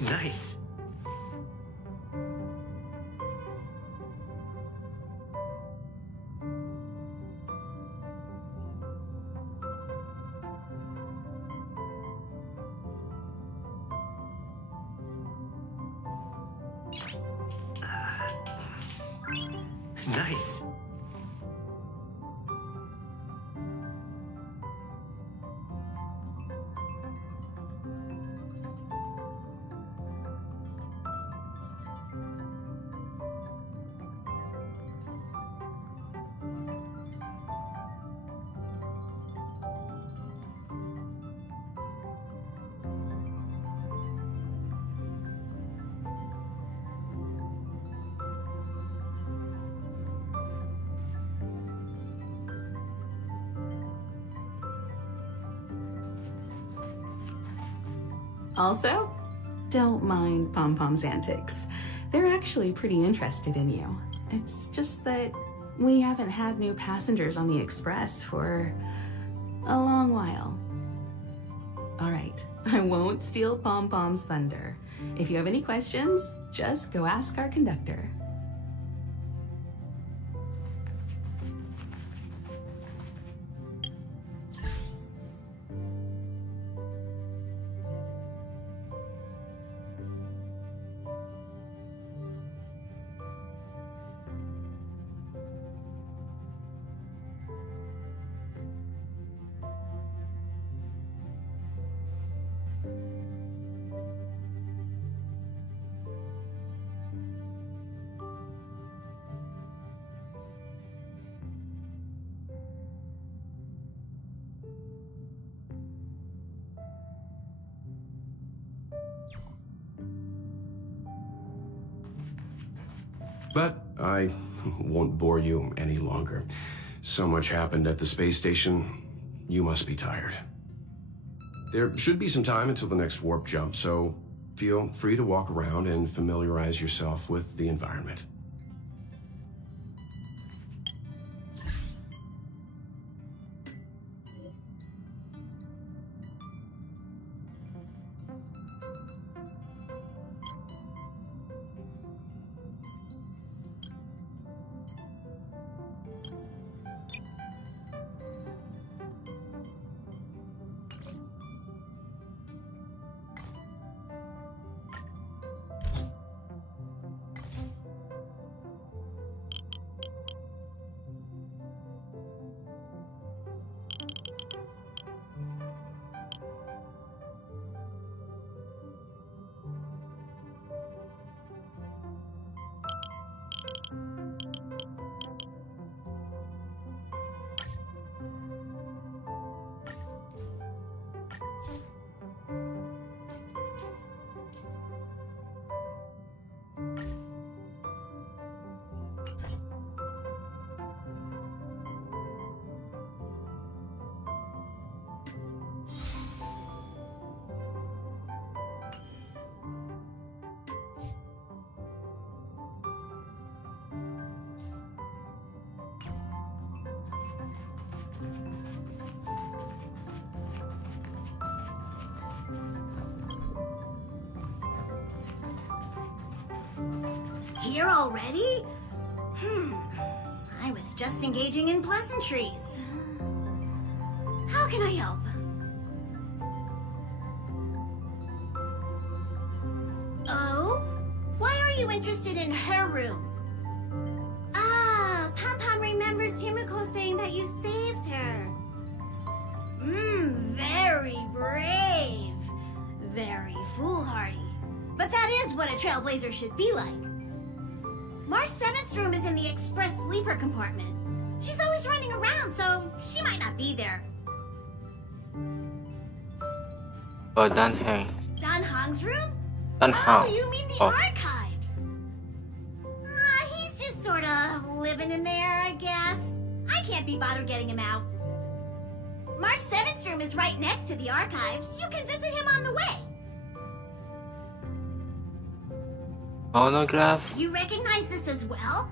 Nice. Nice. Also, don't mind Pom-Pom's antics. They're actually pretty interested in you. It's just that we haven't had new passengers on the Express for a long while. All right, I won't steal Pom-Pom's thunder. If you have any questions, just go ask our conductor. But I won't bore you any longer. So much happened at the space station, you must be tired. There should be some time until the next warp jump, so feel free to walk around and familiarize yourself with the environment. Here already? I was just engaging in pleasantries. How can I help? Oh? Why are you interested in her room? Ah, Pom-Pom remembers Himiko saying that you saved her. Very brave. Very foolhardy. But that is what a trailblazer should be like. March 7th's room is in the express sleeper compartment. She's always running around, so she might not be there. Dan Heng. Dan Hong's room? Dan Hong. Oh, you mean the archives? He's just sort of living in there, I guess. I can't be bothered getting him out. March 7th's room is right next to the archives. You can visit him on the way. Monograph? You recognize this as well?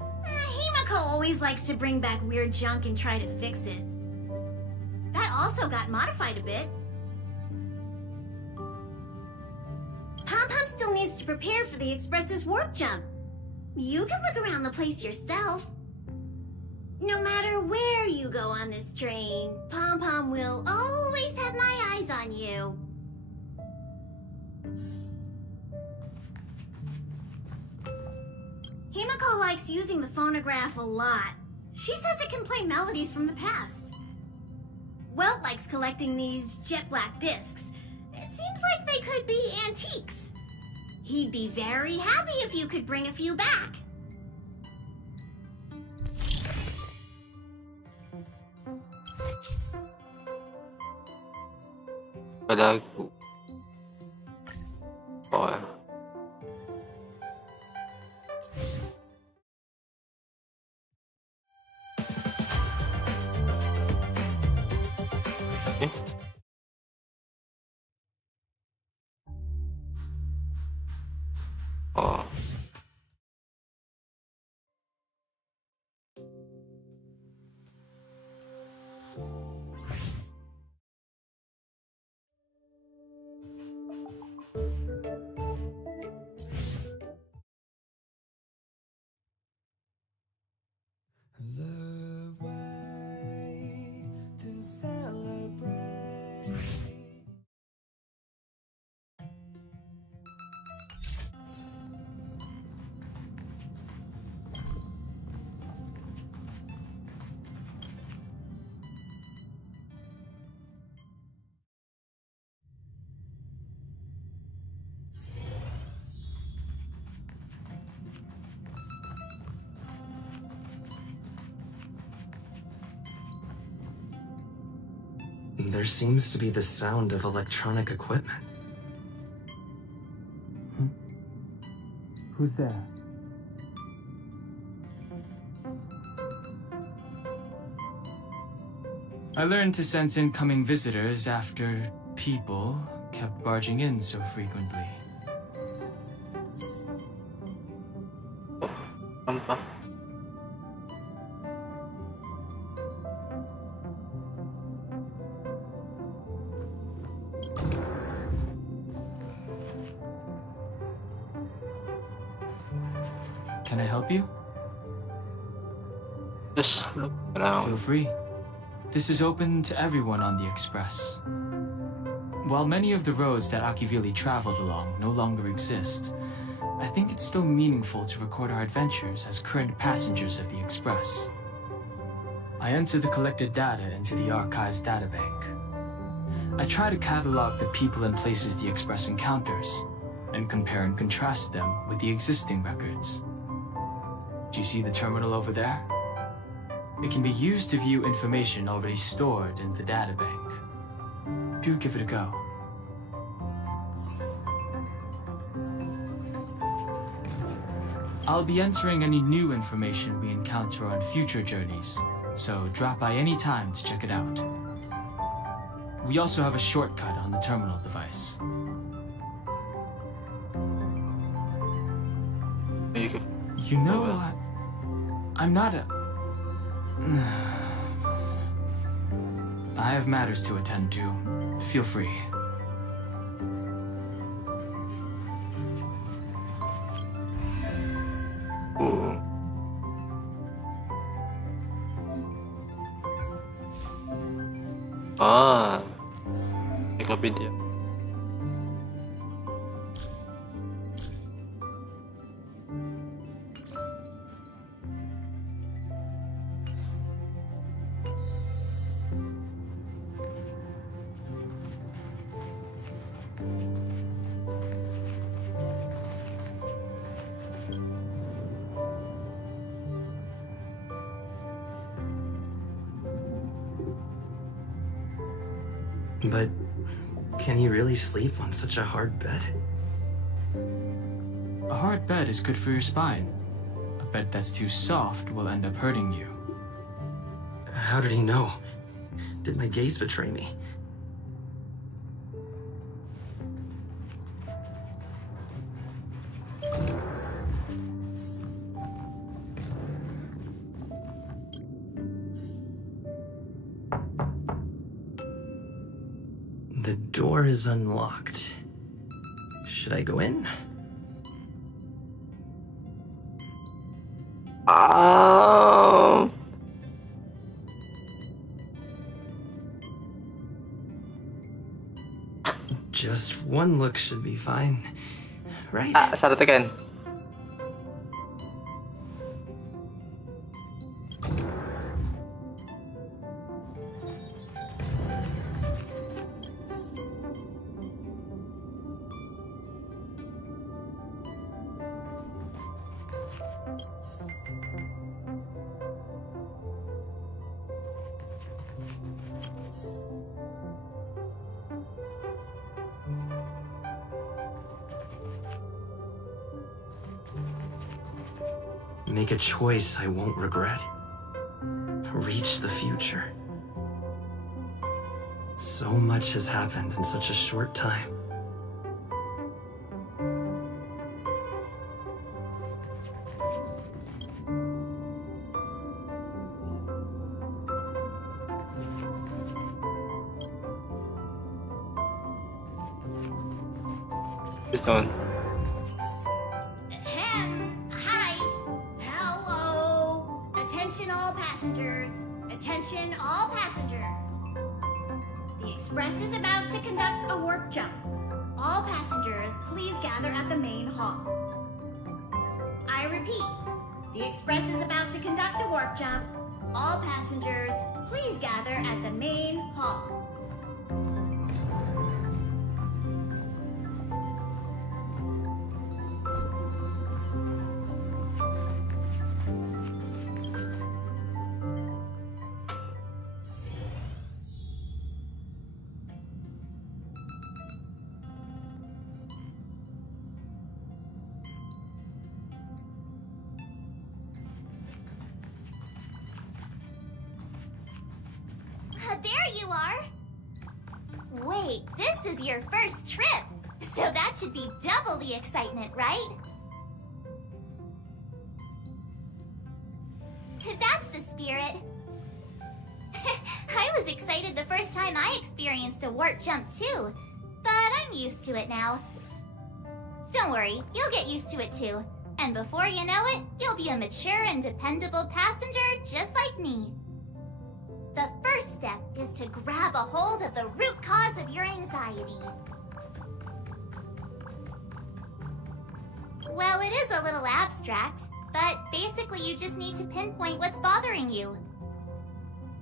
Himiko always likes to bring back weird junk and try to fix it. That also got modified a bit. Pom-Pom still needs to prepare for the Express's warp jump. You can look around the place yourself. No matter where you go on this train, Pom-Pom will always have my eyes on you. Himiko likes using the phonograph a lot. She says it can play melodies from the past. Welt likes collecting these jet black discs. It seems like they could be antiques. He'd be very happy if you could bring a few back. Padaku. Oh. Eh? Oh. The way to celebrate. There seems to be the sound of electronic equipment. Who's there? I learned to sense incoming visitors after people kept barging in so frequently. Apa? Can I help you? Just look Feel around. free. This is open to everyone on the Express. While many of the roads that Akivili traveled along no longer exist, I think it's still meaningful to record our adventures as current passengers of the Express. I enter the collected data into the Archives databank. I try to catalog the people and places the Express encounters, and compare and contrast them with the existing records. Do you see the terminal over there? It can be used to view information already stored in the databank. Do give it a go. I'll be entering any new information we encounter on future journeys, so drop by any time to check it out. We also have a shortcut on the terminal device. You can You know, I'm not a... I have matters to attend to. Feel free. Ooh. Ah, Wikipedia. But can he really sleep on such a hard bed? A hard bed is good for your spine. A bed that's too soft will end up hurting you. How did he know? Did my gaze betray me? The door is unlocked. Should I go in? Just one look should be fine, right? Satu tekan. Make a choice I won't regret. Reach the future. So much has happened in such a short time. This one. Hi. Hello. Attention all passengers. Attention all passengers. The express is about to conduct a warp jump. All passengers, please gather at the main hall. I repeat, the express is about to conduct a warp jump. All passengers, please gather at the main hall. There you are! Wait, this is your first trip, so that should be double the excitement, right? That's the spirit. I was excited the first time I experienced a warp jump too, but I'm used to it now. Don't worry, you'll get used to it too, and before you know it, you'll be a mature and dependable passenger just like me. The first step is to grab a hold of the root cause of your anxiety. Well, it is a little abstract, but basically you just need to pinpoint what's bothering you.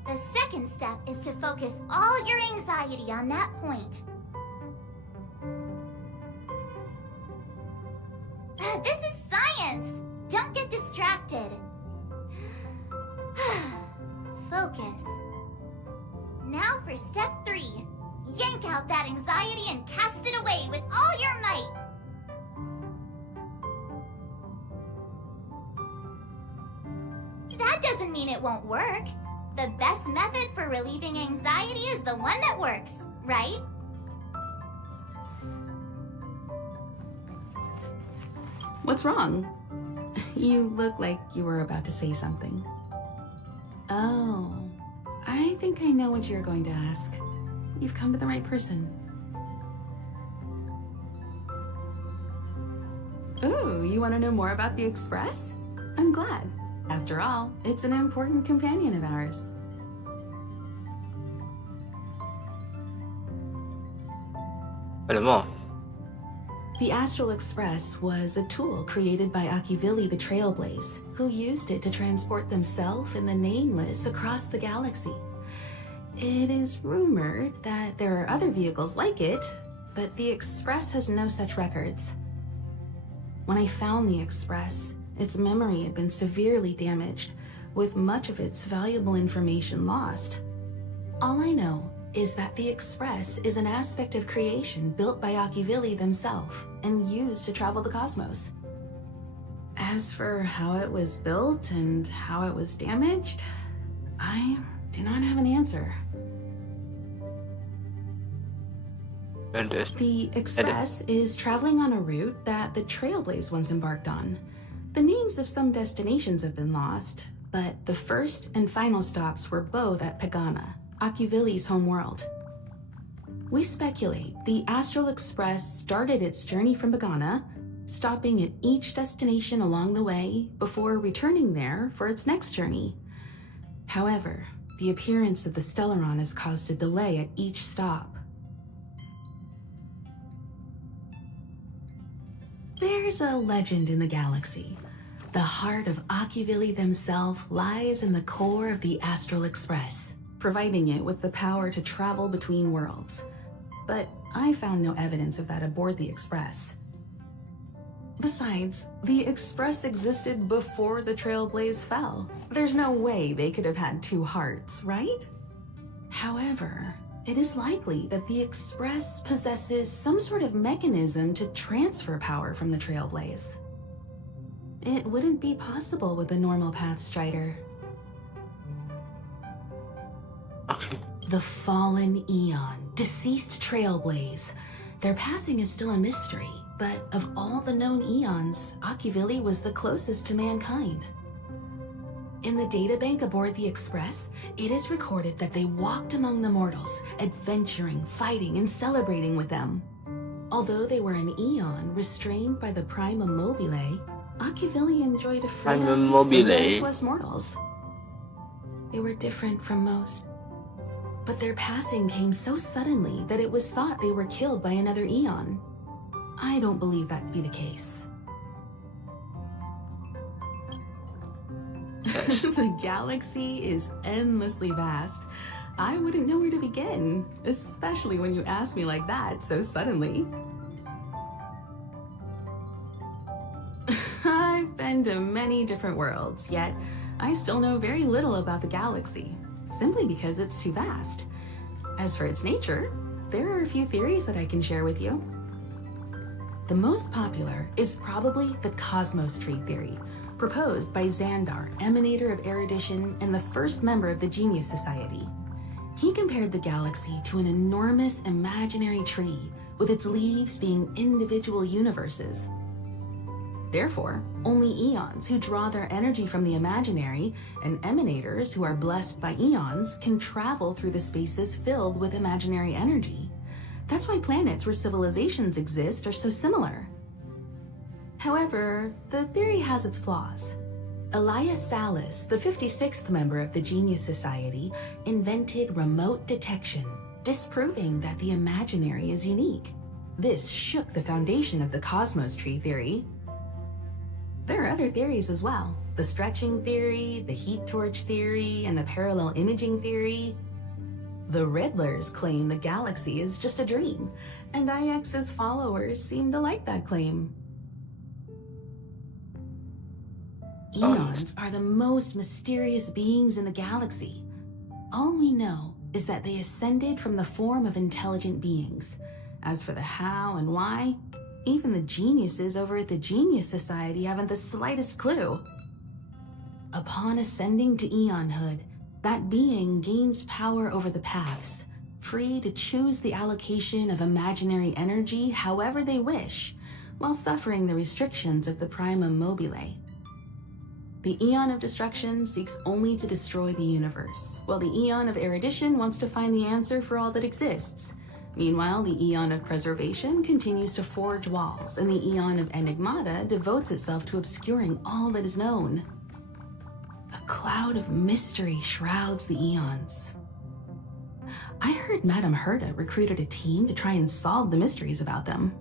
The second step is to focus all your anxiety on that point. This is science! Don't get distracted. Focus. Now for step 3. Yank out that anxiety and cast it away with all your might. That doesn't mean it won't work. The best method for relieving anxiety is the one that works, right? What's wrong? You look like you were about to say something. Oh, I think I know what you're going to ask. You've come to the right person. Ooh, you want to know more about the Express? I'm glad. After all, it's an important companion of ours. Alam mo, The Astral Express was a tool created by Akivili the Trailblaze, who used it to transport themselves and the Nameless across the galaxy. It is rumored that there are other vehicles like it, but the Express has no such records. When I found the Express, its memory had been severely damaged, with much of its valuable information lost. All I know is that the Express is an aspect of creation built by Akivili themselves and used to travel the cosmos. As for how it was built and how it was damaged, I do not have an answer. The Express is traveling on a route that the Trailblaze once embarked on. The names of some destinations have been lost, but the first and final stops were both at Pagana, Akivili's home world. We speculate the Astral Express started its journey from Bagana, stopping at each destination along the way before returning there for its next journey. However, the appearance of the Stellaron has caused a delay at each stop. There's a legend in the galaxy. The heart of Akivili themselves lies in the core of the Astral Express, providing it with the power to travel between worlds. But I found no evidence of that aboard the Express. Besides, the Express existed before the Trailblaze fell. There's no way they could have had two hearts, right? However, it is likely that the Express possesses some sort of mechanism to transfer power from the Trailblaze. It wouldn't be possible with a normal Path Strider. Okay. The fallen Eon, deceased Trailblaze. Their passing is still a mystery, but of all the known Eons, Akivili was the closest to mankind. In the databank aboard the Express, it is recorded that they walked among the mortals, adventuring, fighting, and celebrating with them. Although they were an Eon restrained by the Prima Mobile, Akivili enjoyed a freedom Prima Mobile. similar to us mortals. They were different from most, but their passing came so suddenly that it was thought they were killed by another Eon. I don't believe that to be the case. The galaxy is endlessly vast. I wouldn't know where to begin, especially when you ask me like that so suddenly. I've been to many different worlds, yet I still know very little about the galaxy, simply because it's too vast. As for its nature, there are a few theories that I can share with you. The most popular is probably the Cosmos Tree theory, proposed by Xandar, emanator of erudition and the first member of the Genius Society. He compared the galaxy to an enormous imaginary tree, with its leaves being individual universes. Therefore, only Eons who draw their energy from the imaginary and emanators who are blessed by Eons can travel through the spaces filled with imaginary energy. That's why planets where civilizations exist are so similar. However, the theory has its flaws. Elias Salas, the 56th member of the Genius Society, invented remote detection, disproving that the imaginary is unique. This shook the foundation of the Cosmos Tree theory. There are other theories as well. The stretching theory, the heat torch theory, and the parallel imaging theory. The Riddlers claim the galaxy is just a dream, and IX's followers seem to like that claim. Eons are the most mysterious beings in the galaxy. All we know is that they ascended from the form of intelligent beings. As for the how and why, even the geniuses over at the Genius Society haven't the slightest clue. Upon ascending to Eonhood, that being gains power over the paths, free to choose the allocation of imaginary energy however they wish, while suffering the restrictions of the Primum Mobile. The Eon of Destruction seeks only to destroy the universe, while the Eon of Erudition wants to find the answer for all that exists. Meanwhile, the Eon of Preservation continues to forge walls, and the Eon of Enigmata devotes itself to obscuring all that is known. A cloud of mystery shrouds the Eons. I heard Madame Herta recruited a team to try and solve the mysteries about them.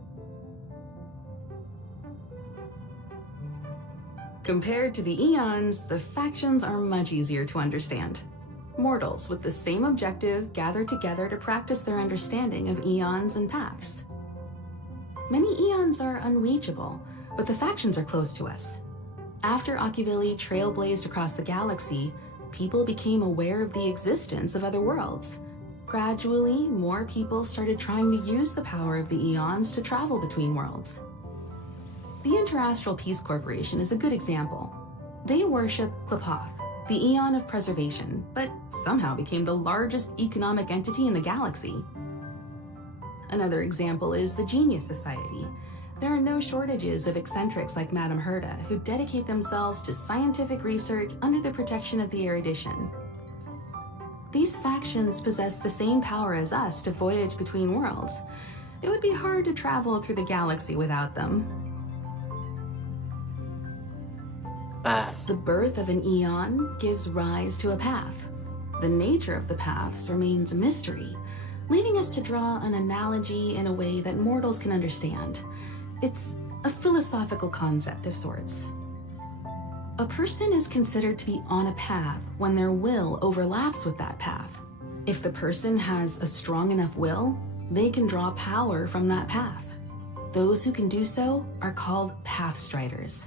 Compared to the Eons, the factions are much easier to understand. Mortals with the same objective gather together to practice their understanding of Eons and paths. Many Eons are unreachable, but the factions are close to us. After Akivili trailblazed across the galaxy, people became aware of the existence of other worlds. Gradually, more people started trying to use the power of the Eons to travel between worlds. The Interastral Peace Corporation is a good example. They worship Klapoth, the Eon of Preservation, but somehow became the largest economic entity in the galaxy. Another example is the Genius Society. There are no shortages of eccentrics like Madame Herta who dedicate themselves to scientific research under the protection of the erudition. These factions possess the same power as us to voyage between worlds. It would be hard to travel through the galaxy without them. The birth of an eon gives rise to a path. The nature of the paths remains a mystery, leaving us to draw an analogy in a way that mortals can understand. It's a philosophical concept of sorts. A person is considered to be on a path when their will overlaps with that path. If the person has a strong enough will, they can draw power from that path. Those who can do so are called Pathstriders.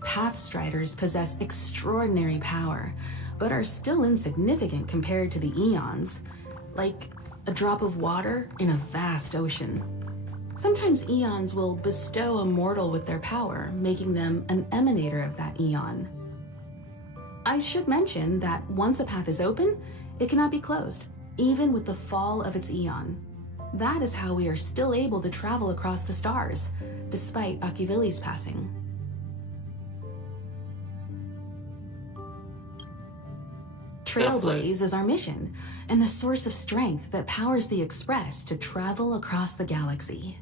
Pathstriders possess extraordinary power, but are still insignificant compared to the eons, like a drop of water in a vast ocean. Sometimes eons will bestow a mortal with their power, making them an emanator of that eon. I should mention that once a path is open, it cannot be closed, even with the fall of its eon. That is how we are still able to travel across the stars, despite Akivili's passing. Trailblaze is our mission, and the source of strength that powers the Express to travel across the galaxy.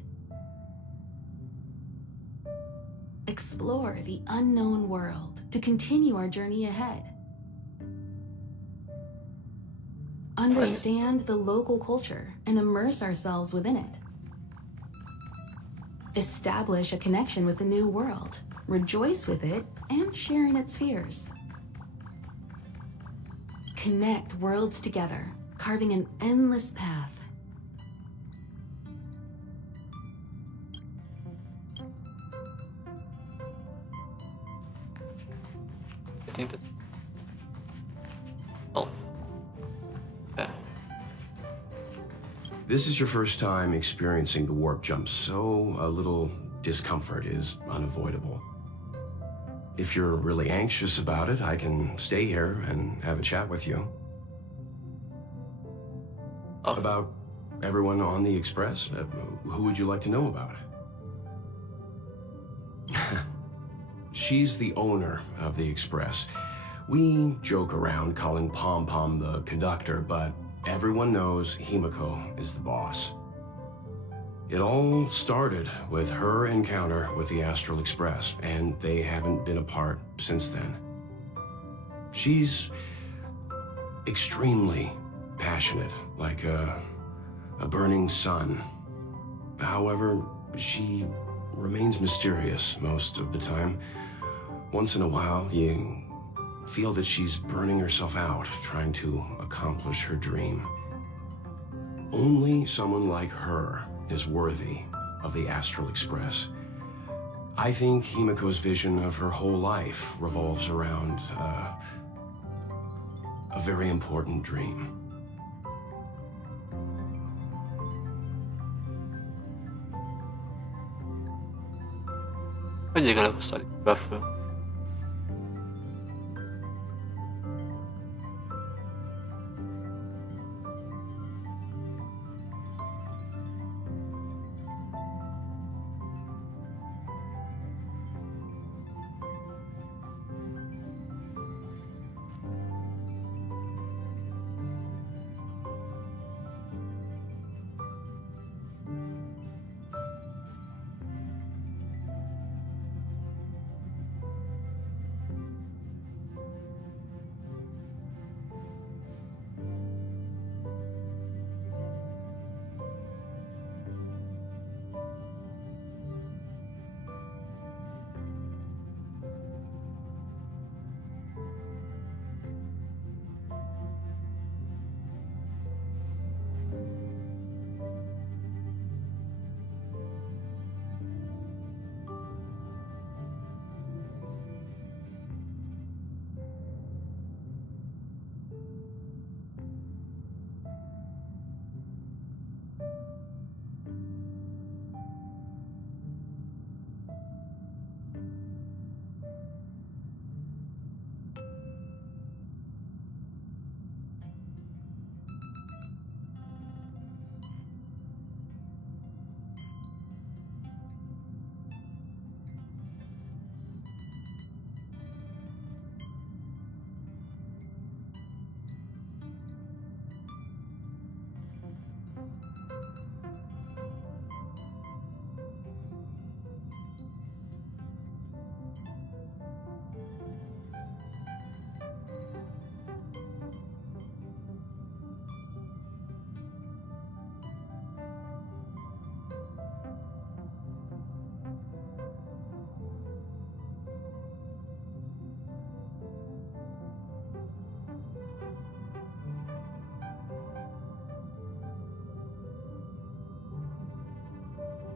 Explore the unknown world to continue our journey ahead. Understand the local culture and immerse ourselves within it. Establish a connection with the new world, rejoice with it, and share in its fears. Connect worlds together, carving an endless path. I think that. Oh. Yeah. This is your first time experiencing the warp jump, so a little discomfort is unavoidable. If you're really anxious about it, I can stay here and have a chat with you. Oh. About everyone on the Express? Who would you like to know about? She's the owner of the Express. We joke around calling Pom Pom the conductor, but everyone knows Himiko is the boss. It all started with her encounter with the Astral Express, and they haven't been apart since then. She's extremely passionate, like a burning sun. However, she remains mysterious most of the time. Once in a while, you feel that she's burning herself out, trying to accomplish her dream. Only someone like her is worthy of the Astral Express. I think Himiko's vision of her whole life revolves around a very important dream. Poi dico la postale. Buffalo.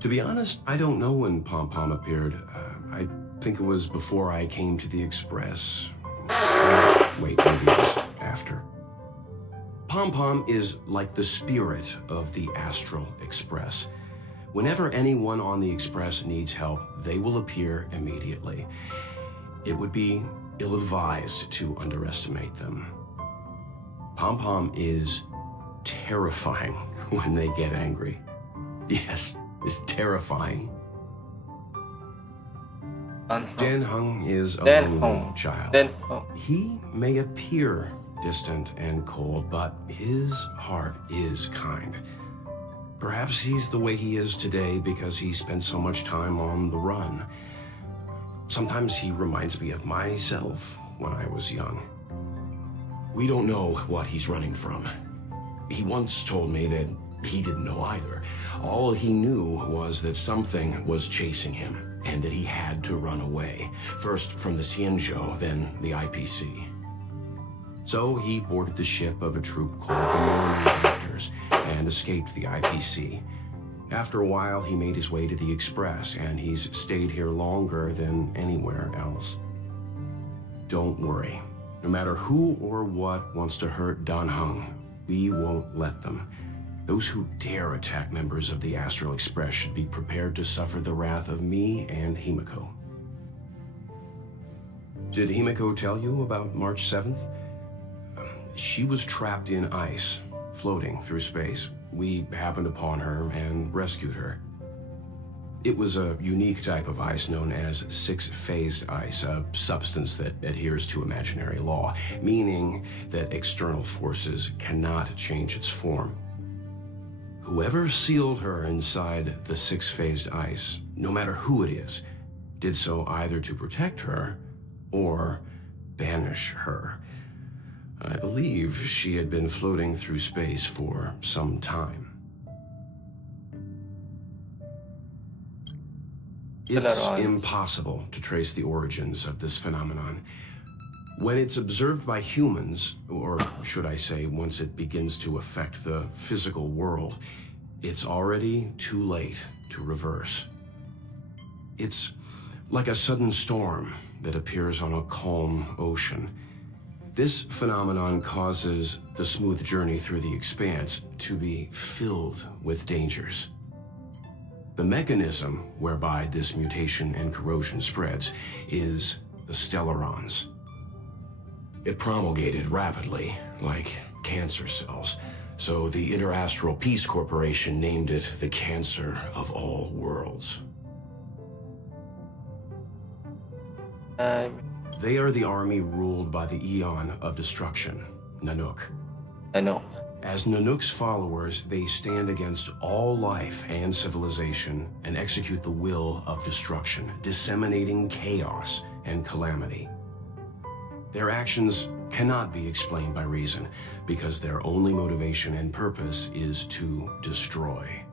To be honest, I don't know when Pom Pom appeared. I think it was before I came to the Express. Wait, maybe it was after. Pom Pom is like the spirit of the Astral Express. Whenever anyone on the Express needs help, they will appear immediately. It would be ill-advised to underestimate them. Pom Pom is terrifying when they get angry. Yes, it's terrifying. Dan Heng is a lonely child. He may appear distant and cold, but his heart is kind. Perhaps he's the way he is today because he spent so much time on the run. Sometimes he reminds me of myself when I was young. We don't know what he's running from. He once told me that he didn't know either. All he knew was that something was chasing him and that he had to run away. First from the Xianzhou, then the IPC. So he boarded the ship of a troop called the Morning Actors and escaped the IPC. After a while, he made his way to the Express, and he's stayed here longer than anywhere else. Don't worry. No matter who or what wants to hurt Dan Heng, we won't let them. Those who dare attack members of the Astral Express should be prepared to suffer the wrath of me and Himiko. Did Himiko tell you about March 7th? She was trapped in ice, floating through space. We happened upon her and rescued her. It was a unique type of ice known as six-phased ice, a substance that adheres to imaginary law, meaning that external forces cannot change its form. Whoever sealed her inside the six-phased ice, no matter who it is, did so either to protect her or banish her. I believe she had been floating through space for some time. It's impossible to trace the origins of this phenomenon. When it's observed by humans, or should I say, once it begins to affect the physical world, it's already too late to reverse. It's like a sudden storm that appears on a calm ocean. This phenomenon causes the smooth journey through the expanse to be filled with dangers. The mechanism whereby this mutation and corrosion spreads is the stellarons. It promulgated rapidly, like cancer cells, so the Interastral Peace Corporation named it the Cancer of All Worlds. They are the army ruled by the Eon of Destruction, Nanook. I know. As Nanook's followers, they stand against all life and civilization and execute the will of destruction, disseminating chaos and calamity. Their actions cannot be explained by reason, because their only motivation and purpose is to destroy.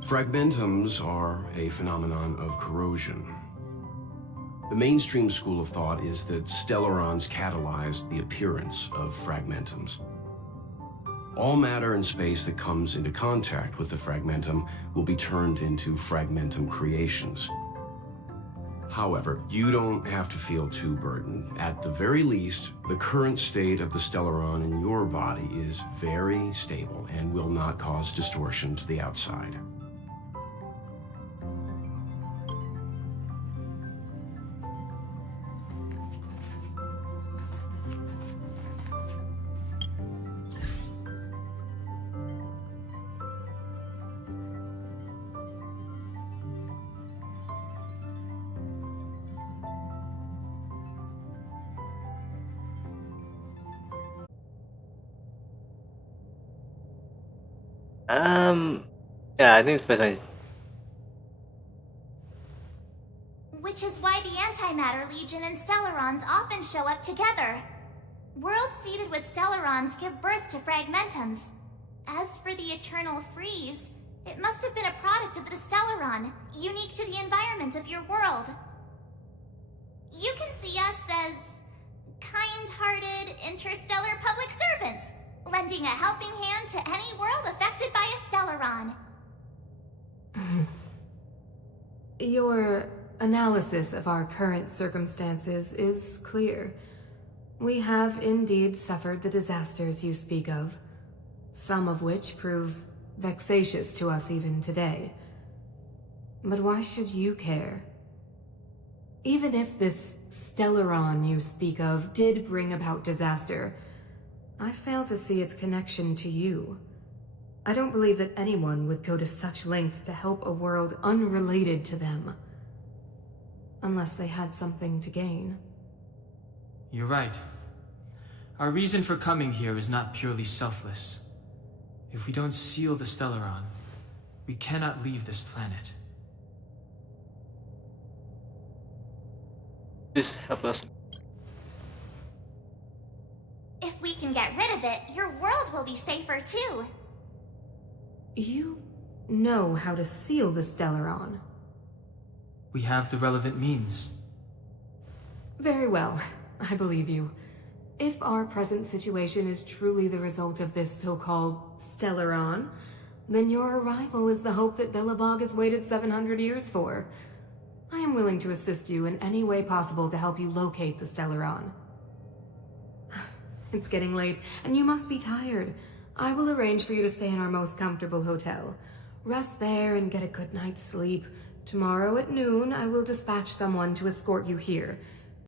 Fragmentums are a phenomenon of corrosion. The mainstream school of thought is that stellarons catalyzed the appearance of fragmentums. All matter in space that comes into contact with the fragmentum will be turned into fragmentum creations. However, you don't have to feel too burdened. At the very least, the current state of the stellaron in your body is very stable and will not cause distortion to the outside. Yeah, I think it's better. Which is why the Antimatter Legion and Stellarons often show up together. Worlds seeded with Stellarons give birth to fragmentums. As for the Eternal Freeze, it must have been a product of the Stellaron, unique to the environment of your world. You can see us as kind-hearted interstellar public servants, lending a helping hand to any world affected by a Stellaron. Your analysis of our current circumstances is clear. We have indeed suffered the disasters you speak of, some of which prove vexatious to us even today. But why should you care? Even if this Stellaron you speak of did bring about disaster, I fail to see its connection to you. I don't believe that anyone would go to such lengths to help a world unrelated to them. Unless they had something to gain. You're right. Our reason for coming here is not purely selfless. If we don't seal the Stellaron, we cannot leave this planet. Please help us. If we can get rid of it, your world will be safer too. You know how to seal the Stellaron. We have the relevant means. Very well, I believe you. If our present situation is truly the result of this so-called Stellaron, then your arrival is the hope that Billabog has waited 700 years for. I am willing to assist you in any way possible to help you locate the Stellaron. It's getting late, and you must be tired. I will arrange for you to stay in our most comfortable hotel. Rest there and get a good night's sleep. Tomorrow at noon, I will dispatch someone to escort you here.